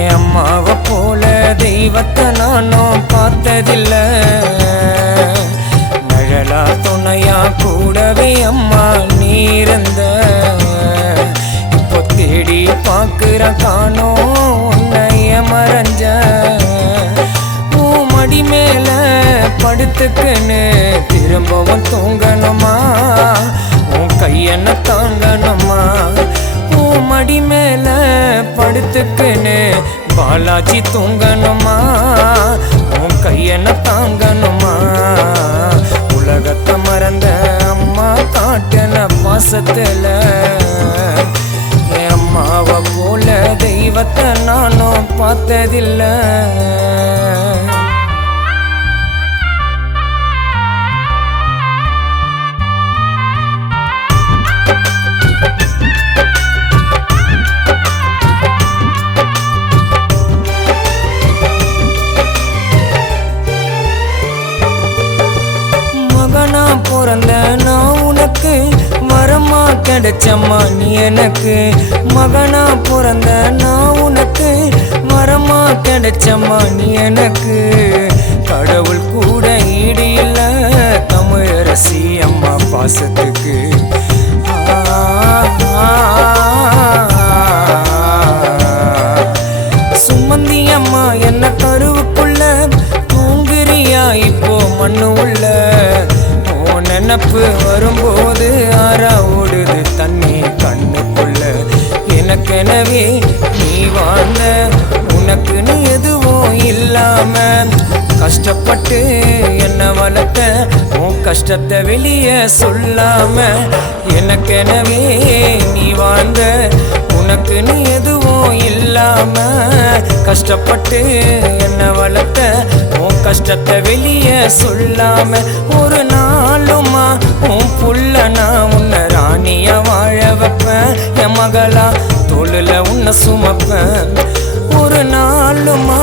என் அம்மாவை போல தெய்வத்தை நானும் பார்த்ததில்ல. நிழலா துணையா கூடவே அம்மா நீ இருந்த. இப்போ தேடி பார்க்குற காணோம் உன்னைய மறைஞ்ச. மடி மேல படுத்துக்குன்னு திரும்பவும் தூங்கணுமா? உன் கையென்ன தாங்கணுமா? உன் மடி மேல படுத்துக்குன்னு பாலாஜி தூங்கணுமா? உன் கையென்ன தாங்கணுமா? உலகத்தை மறந்த அம்மா காட்டுன பாசத்துல என் அம்மாவை போல தெய்வத்தை நானும் பார்த்ததில்ல. மகனா பிறந்த நான் உனக்கு வரமா கிடைச்சம்மா நீ எனக்கு. மகனா பிறந்த நான் உனக்கு வரமா கிடைச்சம்மா நீ எனக்கு. கடவுள் கூட ஈடு இல்ல தமிழரசி அம்மா பாசத்துக்கு. சுமந்தி அம்மா என்ன கருவுக்குள்ள தூங்குறியா இப்போ மண்ணு உள்ள. நினப்பு வரும்போது ஆறா ஓடுது தண்ணி கண்ணுக்குள்ள. எனக்கெனவே நீ வாழ்ந்த உனக்குன்னு எதுவும் இல்லாம கஷ்டப்பட்டு என்ன வளர்த்த உன் கஷ்டத்தை வெளியே சொல்லாம. எனக்கெனவே நீ வாழ்ந்த உனக்குன்னு எதுவும் இல்லாம கஷ்டப்பட்டு என்ன வளர்த்த உன் கஷ்டத்தை வெளியே சொல்லாம. ஒரு நாளுமா உன் புள்ள நான் உன்னை ராணியா வாழ வைப்பேன். என் மகளா தோளுல உன்னை சுமப்பேன். ஒரு நாளுமா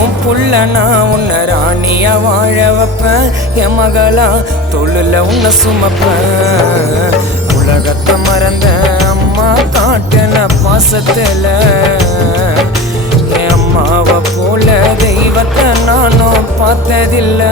உன் புள்ள நான் உன்னை ராணியா வாழ வைப்பேன். என் மகளா தோளுல உன்னை சுமப்பேன். உலகத்தை மறந்த அம்மா காட்டுன பாசத்துல என் அம்மாவை போல தெய்வத்தை நானும் பார்த்ததில்ல.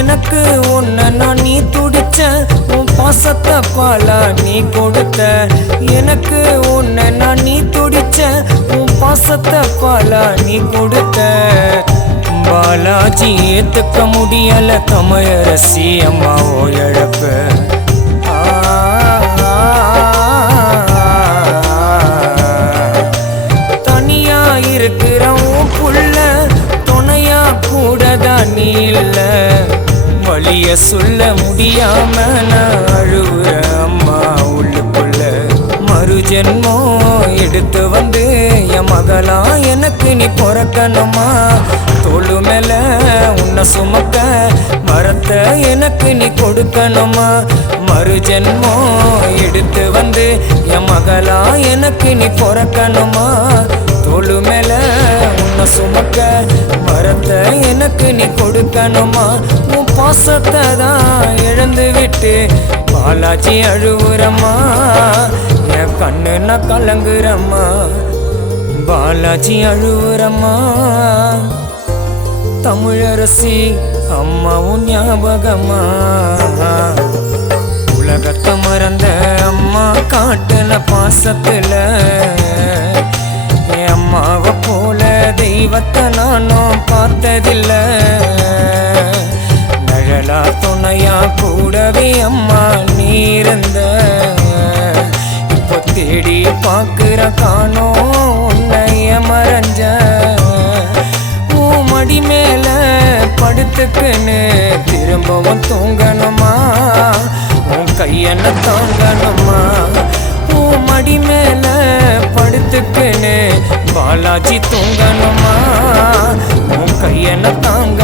எனக்கு உன்னை நான் நீ துடிச்ச உன் பாசத்தை பாலா நீ கொடுத்த. எனக்கு உன்னை நான் நீ துடிச்ச உன் பாசத்தை பாலா நீ கொடுத்த. பாலாஜி ஏத்துக்க முடியல தமிழரசி அம்மாவோ இழப்பு. தனியா இருக்கிற உன் புள்ள துணையா கூடதான் நீ இல்ல. வழிய சொல்ல முடியாம நான் அழுவுற அம்மா உள்ளுக்குள்ள. மறு ஜென்மம் எடுத்து வந்து என் மகளா எனக்கு நீ பிறக்கணுமா? தோளு மேல உன்னை சுமக்க வரத்தை எனக்கு நீ கொடுக்கணுமா? மறு ஜென்மம் எடுத்து வந்து என் மகளா எனக்கு நீ பிறக்கணுமா? தோளு மேல உன்னை சுமக்க வரத்தை எனக்கு நீ கொடுக்கணுமா? உன் பாசத்தை தான் இழந்து விட்டு பாலாஜி அழுவுறம்மா. என் கண்ணு நான் கலங்குறம்மா. பாலாஜி அழுவுறம்மா. தமிழரசி அம்மாவும் ஞாபகமா. உலகத்தை மறந்த அம்மா காட்டுன பாசத்துல என் அம்மாவை போல தெய்வத்தை நானும் பார்த்ததில்ல. நிழலா துணையா கூடவே அம்மா நீ இருந்த. இப்போ தேடி பார்க்குற காணோம் உன்னைய மறைஞ்ச. மடி மேல படுத்துக்குன்னு திரும்பவும் தூங்கணுமா? உன் கையென்ன தாங்கணுமா? உன் மடி மேல படுத்துக்குன்னு பாலாஜி தூங்கணுமா? உன் கையென்ன தாங்க